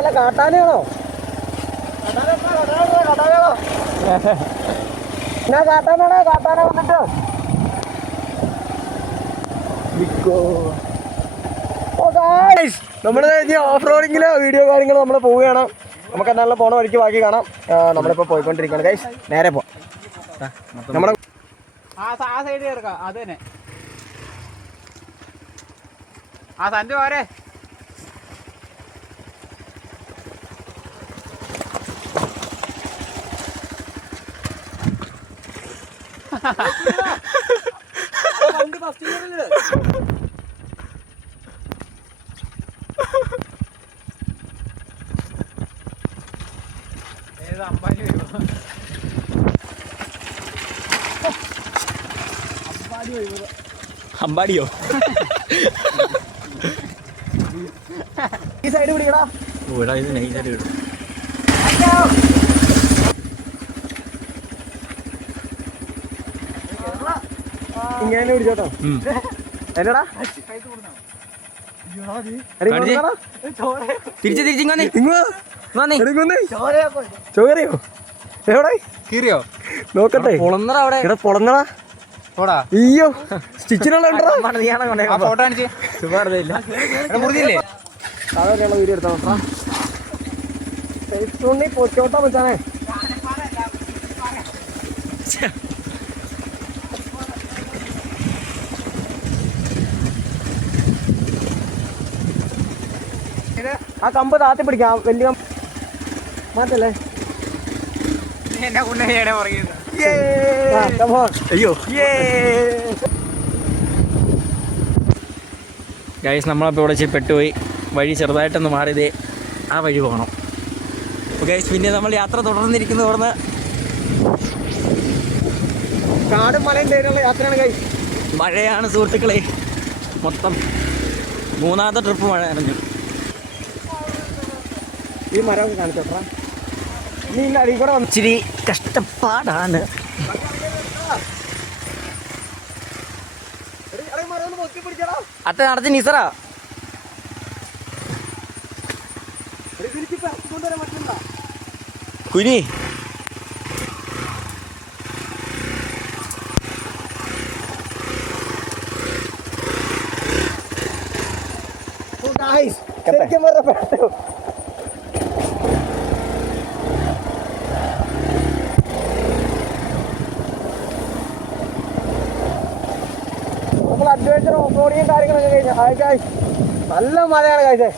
വല്ല കാട്ടാനയാണോ? ഞാൻ കാട്ടാനാണ്. കാട്ടാന വന്നിട്ട് നമ്മൾ ഓഫ് റോഡിങ്ങില് വീഡിയോ കാര്യങ്ങൾ നമ്മൾ പോവുകയാണ്. നമുക്ക് എന്നാലും പോണ വഴിക്ക് ബാക്കി കാണാം. നമ്മളിപ്പോൾ പോയിക്കൊണ്ടിരിക്കുകയാണ് ഗൈസ്. നേരെ പോവാം. നമ്മുടെ ആ സൈഡ് കിടക്കാം. അത് തന്നെ ആ സഞ്ചു പോരെ. അമ്പാടിയോ? ഈ സൈഡ് പിടിക്കടാ. ഇങ്ങനെ പിടിച്ചോട്ടോ. എന്നടാ ചോരയോ? എവിടെ കീറിയോ? നോക്കട്ടെ. ഇവിടെ പൊളന്നടാ. അയ്യോ സ്റ്റിച്ചിനുള്ള വീഡിയോ എടുത്താ പൊച്ചോട്ടാ വെച്ചാണേ. ആ കമ്പ് താത്തി പിടിക്കാം. വലിയ മാറ്റല്ലേ? അയ്യോ ഗൈസ്, നമ്മളപ്പോൾ ഇവിടെ പെട്ടുപോയി. വഴി ചെറുതായിട്ടൊന്ന് മാറിയതേ ആ വഴി പോകണം. അപ്പോൾ ഗൈസ്, പിന്നെ നമ്മൾ യാത്ര തുടർന്നിരിക്കുന്നത് തുടർന്ന് കാടും മലയും തേടിയുള്ള യാത്രയാണ് ഗൈസ്. മഴയാണ് സുഹൃത്തുക്കളെ. മൊത്തം 3ാമത്തെ ട്രിപ്പ് മഴ നനഞ്ഞു. ഈ മരം കാണിച്ചോട്ടാ. നീ ഇല്ല അടി കൂടെ ഇച്ചിരി കഷ്ടപ്പാടാണ്. അത്ത നടത്തി നിസറാ. കുനി നമ്മൾ അഡ്വഞ്ചർ ഓഫ് റോഡിങ്ങും കാര്യങ്ങളൊക്കെ കഴിഞ്ഞ നല്ല മഴയാണ് കഴിച്ചേ.